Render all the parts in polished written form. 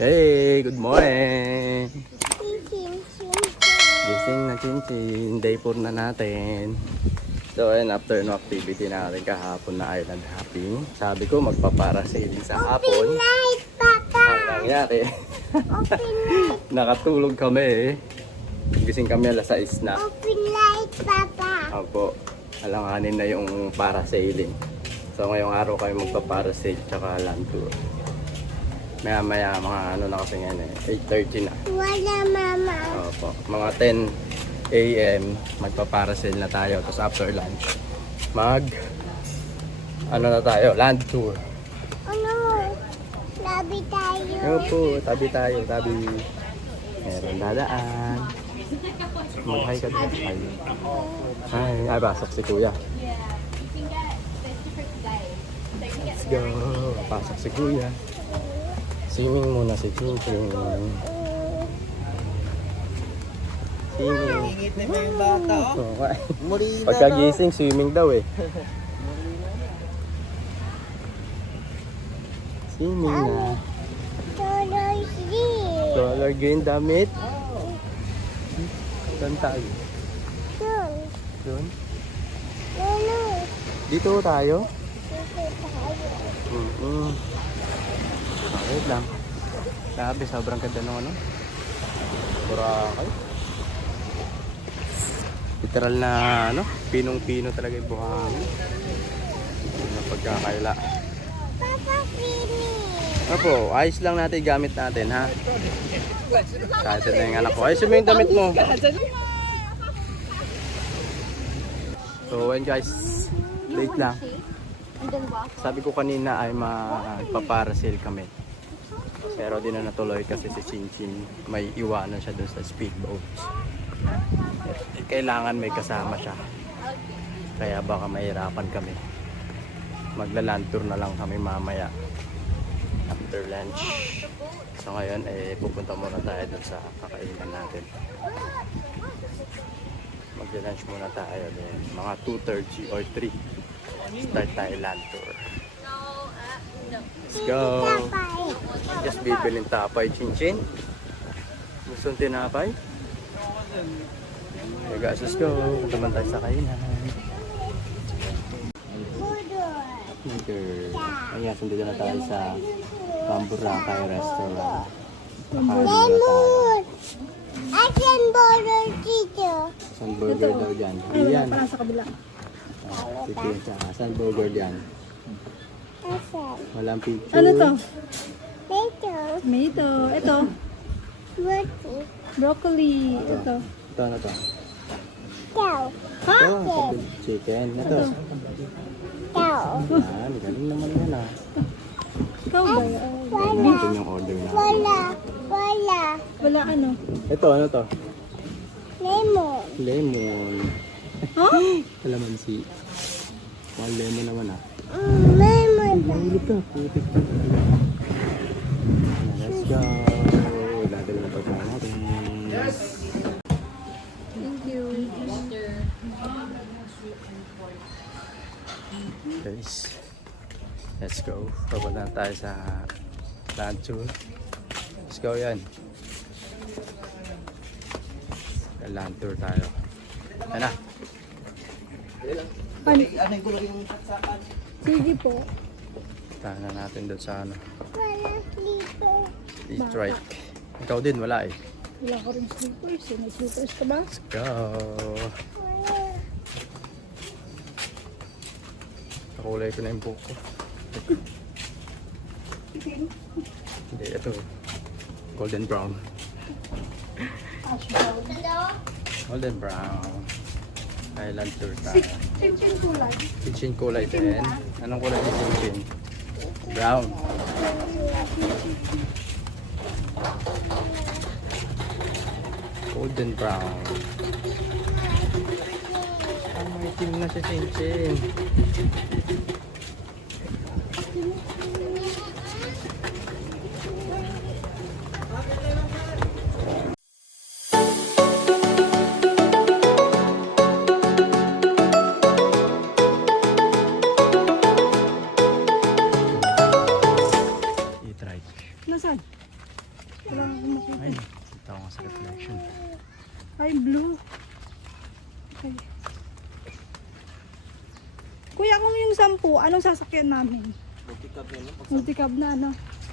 Hey, good morning! Gising na Chinchin, day 4 na natin. So ayun, after no activity natin kahapon na island hopping, sabi ko magpaparasailing sa hapon. Light, Papa! Ang nangyari, Open light! nakatulog kami. Gising kami alas 6 na. Open light, Papa! Opo, alanganin na yung parasailing. So ngayong araw kami magpaparasail tsaka land tour. Maya mga ano na kasi ngayon 8:30 na. Wala, Mama. Opo, mga 10 AM magpaparasail na tayo. Tapos after lunch, ano na tayo, land tour. Ano? Labi tayo. Opo, tabi tayo, tabi. Meron dadaan. Mag-hi ka din. Hi. Ay, pasok si kuya. Let's go. Pasok si kuya. Swimming muna si Chinchin. Swimming. Ingit na yung bata, oh. Okay. Murina, Pagkagising, swimming daw eh. Swimming na. Color green. Color green damit. Saan tayo? Doon. Doon? Ano? Dito tayo? Dito tayo. Wait lang. Grabe, sobrang ganda ng ano. Boracay. Literal na ano, pinong-pino talaga yung buhangin. Hindi na pagkakaila. Papa, finish. Apo, ayos lang natin gamit natin ha. Kahit na yung anak ko. Ayos mo yung damit mo. So ayun guys, wait lang. Sabi ko kanina ay magpaparasail kami. Pero di na natuloy kasi si Chinchin may iwanan siya dun sa speedboat. Kailangan may kasama siya. Kaya baka mahirapan kami. Magla-land tour na lang kami mamaya after lunch. So ngayon pupunta muna tayo dun sa kakainan natin. Magla-lunch muna tayo din. Mga 2:30 or 3. Start tayo land tour. Let's go! Just bibilin tapay, Chinchin. Gusto tinapay? Okay guys, let's go. Punta man tayo sa kainan. Burger. Ayan, sundin na tayo sa Pamburangkay Restaurant. Lemon! Asan burger dito? Asan burger daw dyan? Ayan. Para sa kabila. Dito yan siya. Asan burger dyan? Asan? Walang picture. Ano to? Dito. Tomato. Ito. Roti. Broccoli. Ito. Ito, ano to? Cow. Ito, chicken. Ito. Cow. Yan, galing naman yan ah. Ikaw ba? Galing natin yung order na. Wala. Wala. Wala ano? Ito, ano to? Lemon. Lemon. Ha? Kalamansi. One lemon naman ah. Lemon. Mahilig ka, putik ka. Let's go. Dati lang pagkain natin. Thank you. Guys, let's go. Papunta tayo sa land tour. Let's go yan. Land tour tayo. Yan na. Ano yung kulay yung saksakan? Sige po. Tahan na natin doon sa ano. Wala slipper. E-strike. Ikaw din, wala eh. Wala ka rin slippers. May slippers ka ba? Let's go. Wala. Nakulay ko na yung buhok ko. Hindi, ito. Golden brown. Golden brown. Island tour tayo. Chinchin kulay. Chinchin kulay din. Anong kulay ni Chinchin? Brown. Golden brown. May itim na si Chinchin. Nasaan? Walang makita. Ay, ito nga sa reflection. Ay, blue. Okay. Kuya, kung yung 10, anong sasakyan namin? Multi-cab yan, no? Multicab na ano?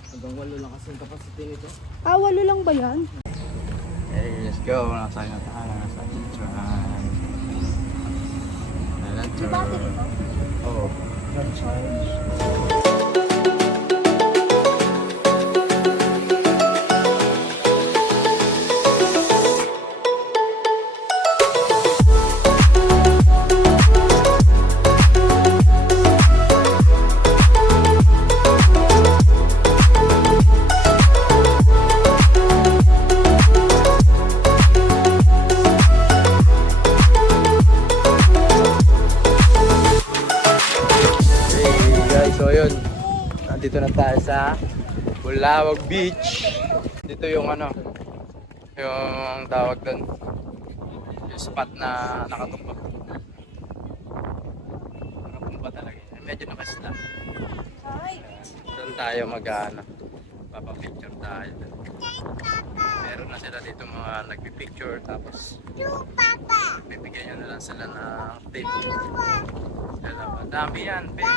Hanggang 8 lang kasi yung capacity nito. 8 lang ba yan? Hey, let's go. Nasa na tayo. Nasa Intran. May battery to? Oo. Hey guys, so yun. Nandito na tayo sa Bulawag Beach. Dito yung ano, yung tawag doon. Yung spot na nakatumbak. Nakatumba talaga. Medyo nakasla. Doon tayo mag-ano. Papapicture tayo. Meron na sila dito mga nagpipicture tapos Papa. bibigyan nyo na lang sila ng tip. Dalawa. Dami yan, babe.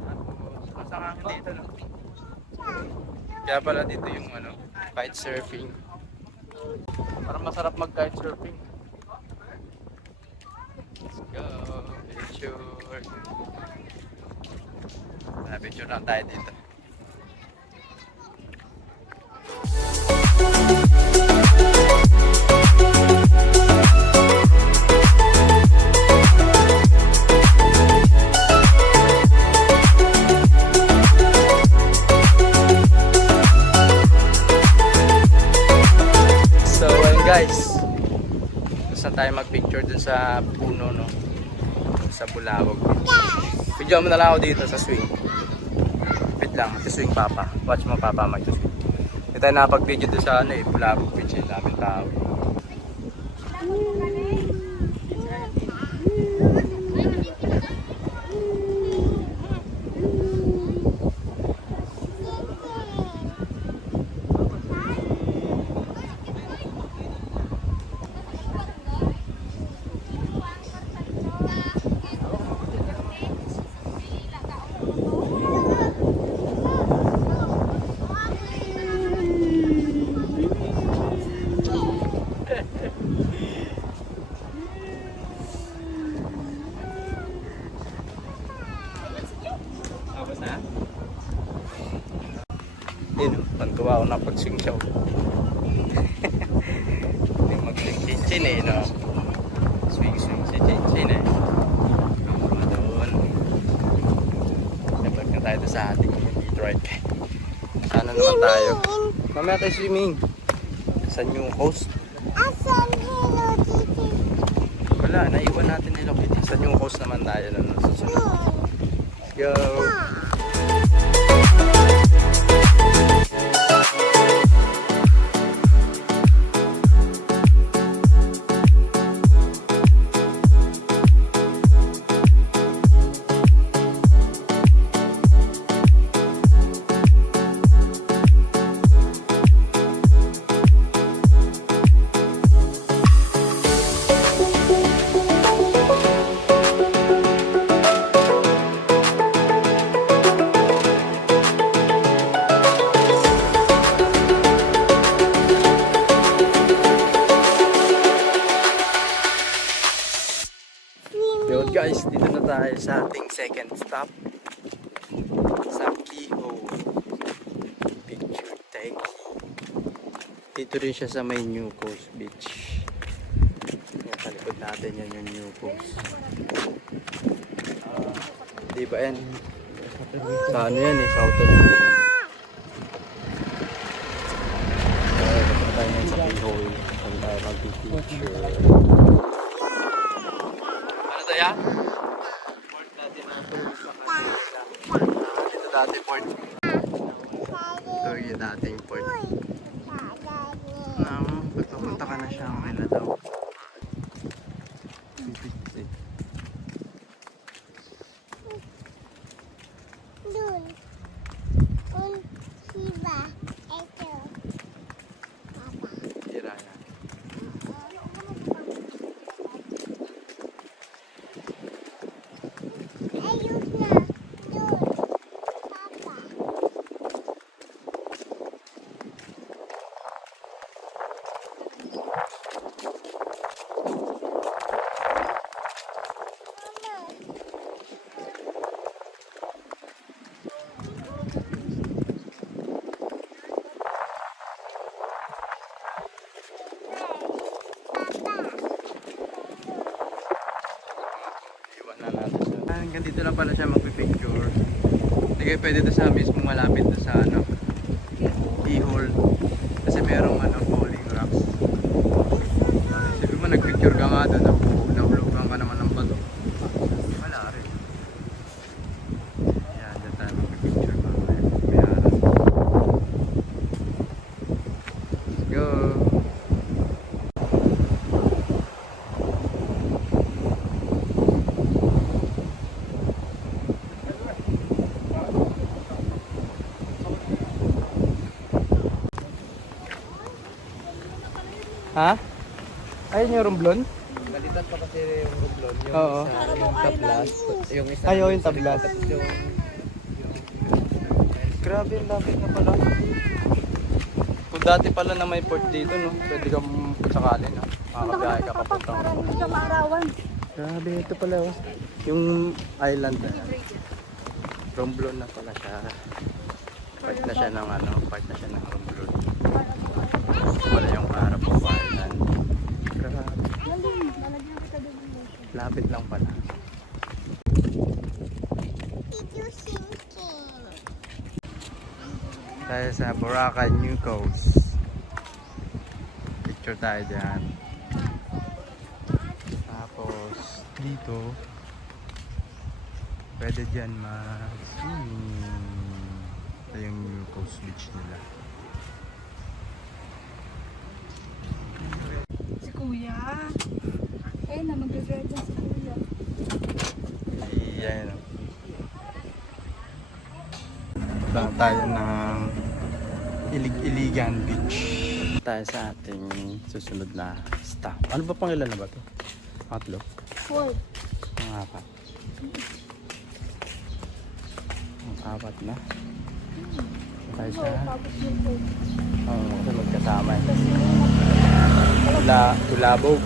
Tapos, masakang dito, no? Kaya pala dito yung ano, kite surfing. Parang masarap mag-kite surfing. Let's go. Picture. Picture lang tayo dito. So ayun guys, gusto tayo mag-picture dun sa puno, no? Sa Bulawag. Video mo na lang ako dito sa swing. Wait lang, mag-swing papa. Watch mo papa mag-swing. Hindi tayo nakapag-video dun sa ano eh, Bulawag Beach eh, daming tao. Tapos na? Yun, pantuwa ako na pag-sing-saw. Hindi mag-sing-chin eh, no? Swing-swing si Chin-Chin eh. Kamura doon. Dapat na tayo doon sa ating trike. Sana naman tayo. Mamaya tayo swimming. Sa New Coast. Asan Hello Kitty? Wala, naiwan natin nila. Sa New Coast naman tayo na susunod. Let's go! Yun guys, dito na tayo sa ating second stop sa Kehoe Picture Take. Dito rin siya sa may New Coast Beach. Yan, sa likod natin yan yung New Coast. Di ba yan? Sa ano yan eh, Southern. Dito tayo ngayon sa Kehoe. Saan tayo mag-picture. Ano tayo? Port natin na ito. Ito dati port. Ito yung dating port. Pagpapunta ka na siya, okay na daw. Dun. Un, siba. Ito. akin dito lang pala siya magpipicture. Hindi kayo pwede doon sa mismo malapit doon sa ano, keyhole. Kasi merong ano, falling rocks. Sabi mo nagpicture ka nga doon, nahulugan ka naman ng bato. Wala rin. Yan, dyan tayo magpipicture pa. May harap. Let's go! Ha? Ayun yung romblon? Balitan pa kasi yung rublon. Yung Oo. isa, yung tablas. Yung isa. Ayaw yung tablas. Tapos yung... Grabe, ang lapit na pala. Kung dati pala na may port dito, no? Pwede kang sakali, no? Makakabiyahe ka papuntang. Para hindi ka maarawan. Grabe, ito pala, oh. Yung island na yan. Romblon na pala siya. Part na siya ng ano, part na siya ng romblon. Wala yung harap of island. Grabe. Lalagyan kita doon. Lapit lang pala. Did you sinking? Tayo sa Boracay, New Coast. Picture tayo dyan. Tapos dito pwede dyan mag-swimming. Ito yung New Coast Beach nila. Si Kuya. Ayun na, mag-dread si Kuya. Ayan. Lang tayo ng Iligan Beach. Tayo sa ating susunod na stop. Ano ba pangilan na ba ito? Pangatlo? Four. Ang apat. Ang apat na. Tayo sa... Tapos yung four. Oo, kasi magkasama eh. Tapos yung Bulabog.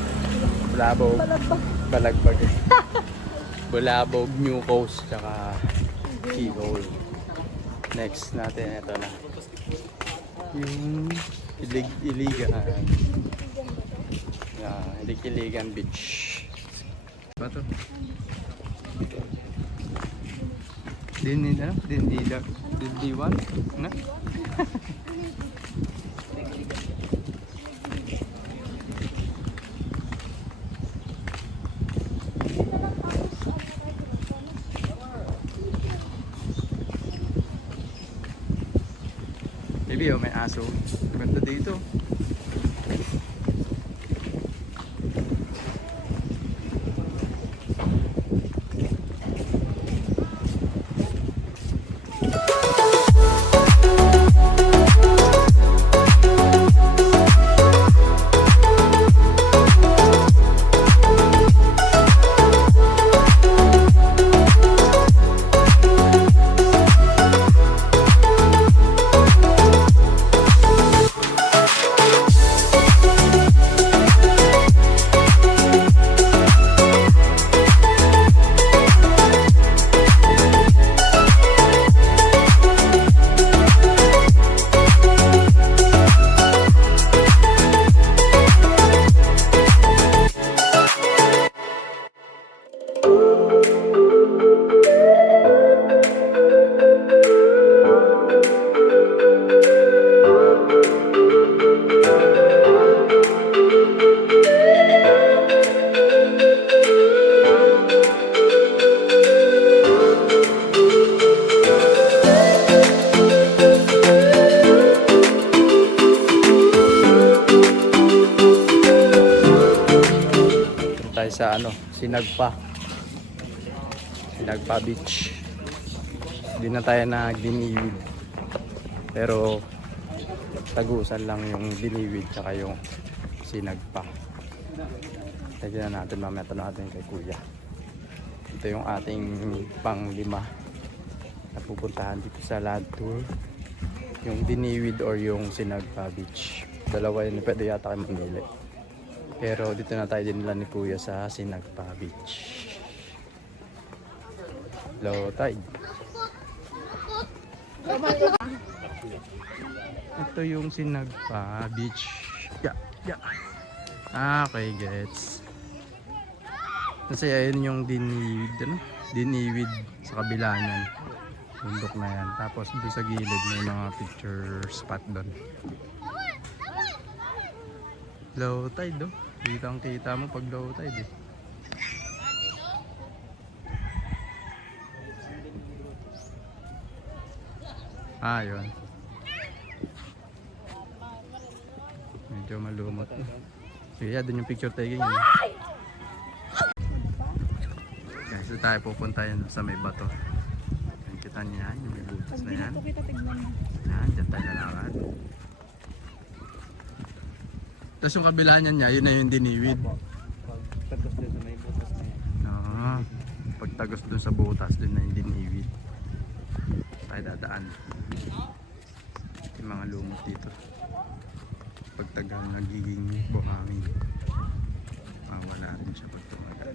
Bulabog. balagbag. Balagbag. Bulabog, New Coast, tsaka Keyhole. Next natin, ito na. Yung Iligan. Iligan Beach. Ba ito? Dindiwan? Ano? Baby, oh, may aso. Ganda dito. Sa ano, Sinagpa Beach. Hindi na tayo nagdiniwid, pero tagusan lang yung diniwid tsaka yung Sinagpa. Tignan natin mamaya, tanong natin kay Kuya. Ito yung ating pang-5 na pupuntahan dito sa land tour, yung diniwid or yung Sinagpa Beach. Dalawa yun, pwede yata kayo mamili. Pero dito na tayo dinala ni Kuya sa Sinagpa Beach. Low tide. Ito yung Sinagpa Beach. Yeah. Okay, gets. Kasi ayun yung diniwid, ano? Diniwid sa kabila niyan. Bundok na yan. Tapos doon sa gilid may mga picture spot doon. Low tide, oh. Kitang kita mo pag low tide, eh. Ah, yun. Medyo malumot. Sige, doon yung picture taking yun. Guys, so tayo pupunta yan sa may bato. Yan, kita niya yan, yung may butas na yan. Kita tignan mo. Yan, dyan tayo lalakad. Tapos yung kabila niya, yun na yung diniwid. Pagtagos dyan sa may butas na yan. Oo. Pagtagos dun sa butas, dun na yung diniwid. Tayo dadaan. Yung mga lumot dito. Pagtagal nagiging buhangin. Wala rin siya pag tumagal.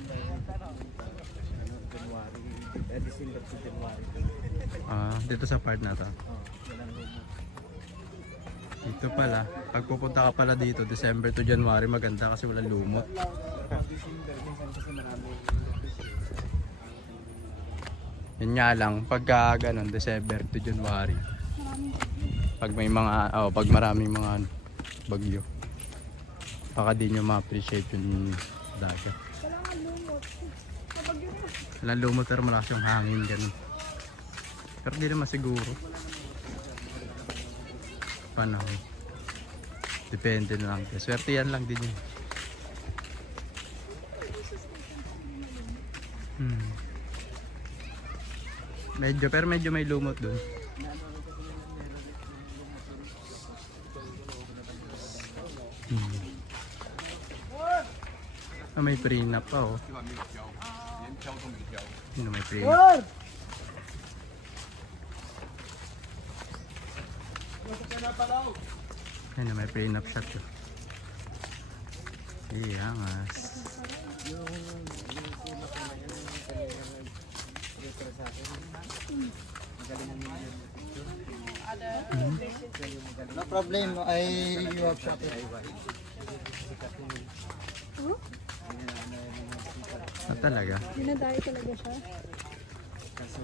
January, December to January. Dito sa part na to. Walang lumot. Dito pala, pag pupunta ka pala dito, December to January, maganda kasi walang lumot. December, minsan kasi marami. Yun nga lang, pagka ganun, December to January. Pag may mga, pag maraming mga bagyo. Baka di nyo ma-appreciate yung dagat. Kailangan lumot. Kapag yun na. Walang lumot pero malakas yung hangin ganun. Pero di naman siguro. Panahon. Depende na lang. Swerte yan lang din yun. Pero medyo may lumot dun. May prenup pa, oh. May prenup. Yan, may prenup shot, oh. Iyangas. No problem, I workshop it. Talaga? Dinadayo talaga siya. Kaso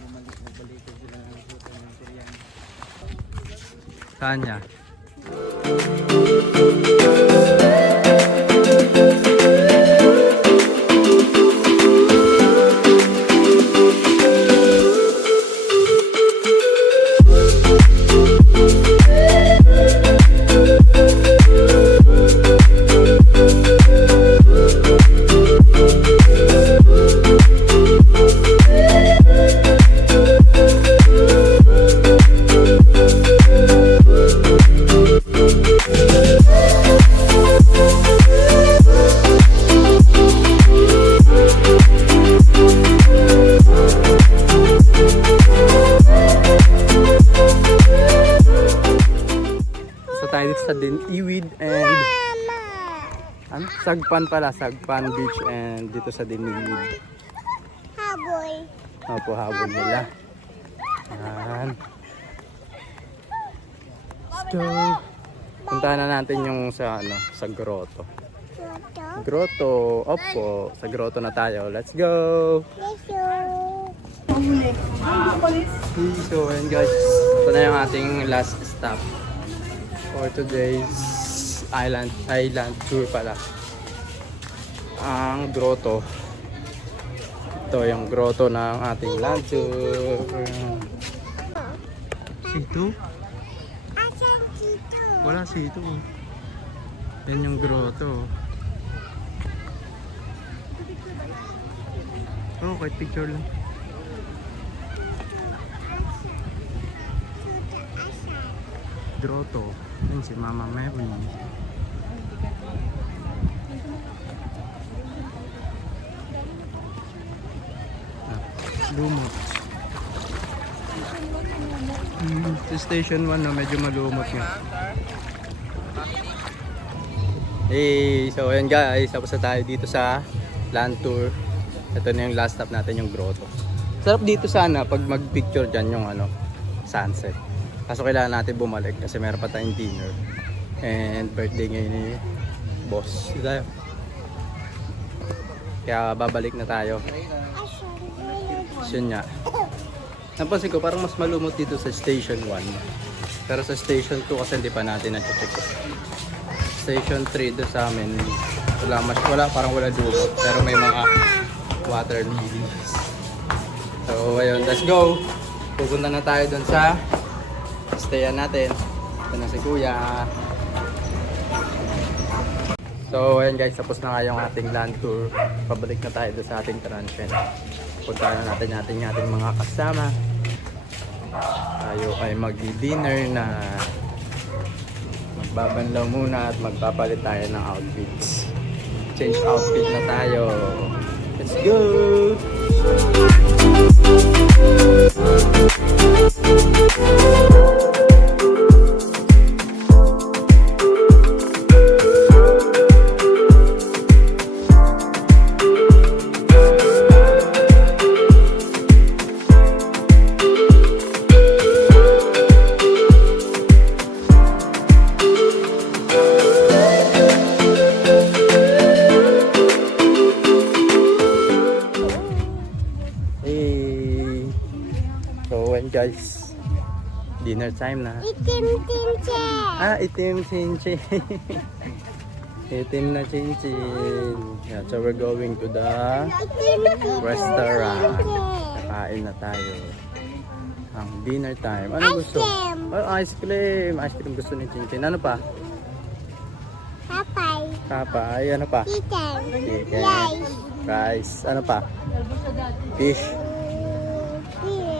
bumalik sila ng puto ng Korean. Saan niya? Tayo sa Diniwid and Sagpan pala, Sagpan Beach and dito sa Diniwid. Habol. Opo, habol nila. Yan. Let's go. Puntahan na natin yung sa sa grotto. Toto. Grotto. Opo, sa grotto na tayo. Let's go. Yeso. So, and guys, ito na yung ating last stop for today's island tour pala. Ang grotto. Ito yung grotto ng ating land tour. Sito? Asan dito? Wala sito. Yan yung grotto. Oh, kahit picture lang. Grotto. Yan si Mama Mary. Lumot. Sa station 1, no, medyo malumot nga. So ayan guys, tapos na tayo dito sa land tour. Ito na yung last stop natin, yung grotto. Sarap dito sana pag mag-picture dyan yung sunset. Kaso kailangan natin bumalik kasi meron pa tayong dinner. And birthday ngayon ni boss. Dito tayo. Kaya babalik na tayo. Asan Yun nga. Napansin ko parang mas malumot dito sa Station 1. Pero sa Station 2 kasi hindi pa natin na-check. Station 3 doon sa amin, parang wala lumot. Pero may mga water lilies. So ayun, let's go! Pupunta na tayo doon sa stayan natin. Ito na si Kuya. So ayun guys, tapos na nga yung ating land tour. Pabalik na tayo doon sa ating transient. Punta na natin ating mga kasama. Tayo ay magdi-dinner na. Magbabanlaw muna at magpapalit tayo ng outfits. Change outfit na tayo. Let's go! Hey! So when guys, dinner time na. Itim tinche. Itim chinchin. Itim na chinchin. Yeah, so we're going to the restaurant. Kakain na tayo. Ang dinner time. Ano gusto? cream. Oh, ice cream. Ice cream gusto ni Chinchin. Ano pa? Papay. Kapay. Ano pa? Chicken. Chicken. Rice. Rice. Ano pa? Fish.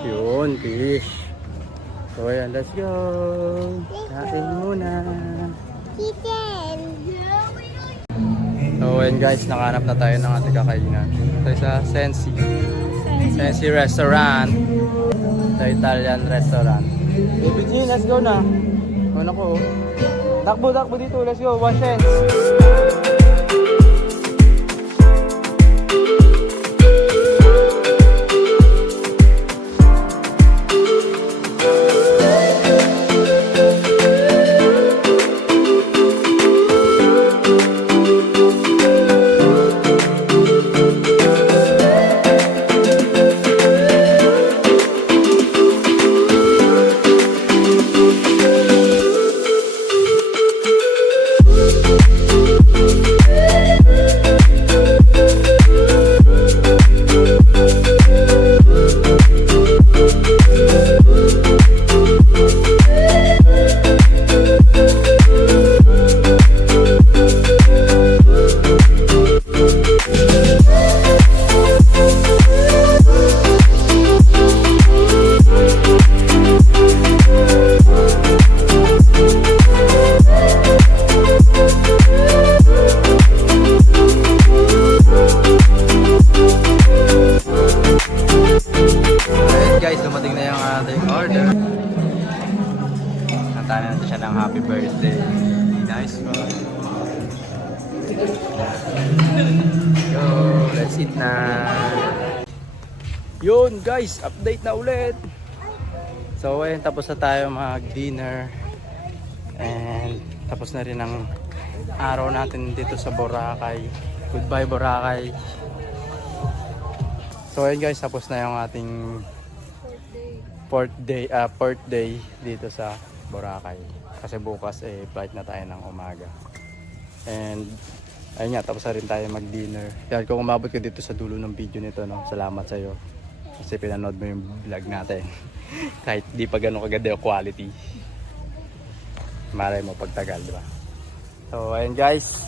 Yun, fish. So ayan, let's go. Kain muna. Chicken. So ayan guys, nakahanap na tayo ng ating kakainan. Ito sa Sensi. Sensi Restaurant. Ito Italian restaurant. Baby G, let's go na. Ano ko? Takbo dito. Let's go. 1 cents. Kantahan natin siya ng happy birthday. Nice one. Yo, let's eat na. Yun guys, update na ulit. So ayun, tapos na tayo mag-dinner. And tapos na rin ang araw natin dito sa Boracay. Goodbye Boracay. So ayun guys, tapos na yung ating fourth day dito sa Boracay. Kasi bukas flight na tayo ng umaga. And ayun nga, tapos na rin tayo mag-dinner. Kaya kung umabot ka dito sa dulo ng video nito, no, salamat sa iyo. Kasi pinanood mo yung vlog natin. Kahit di pa ganun kaganda yung quality. Malay mo pagtagal, di ba? So ayun guys.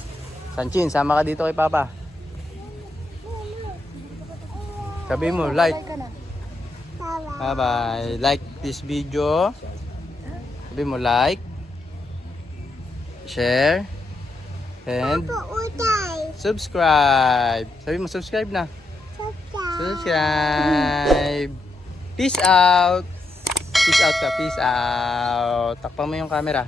Sanchin, sama ka dito kay Papa. Sabi mo, like. Bye-bye. Like this video. Sabi mo, like. Share. And subscribe. Sabi mo, subscribe na. Subscribe. Peace out. Peace out ka. Peace out. Takpan mo yung camera.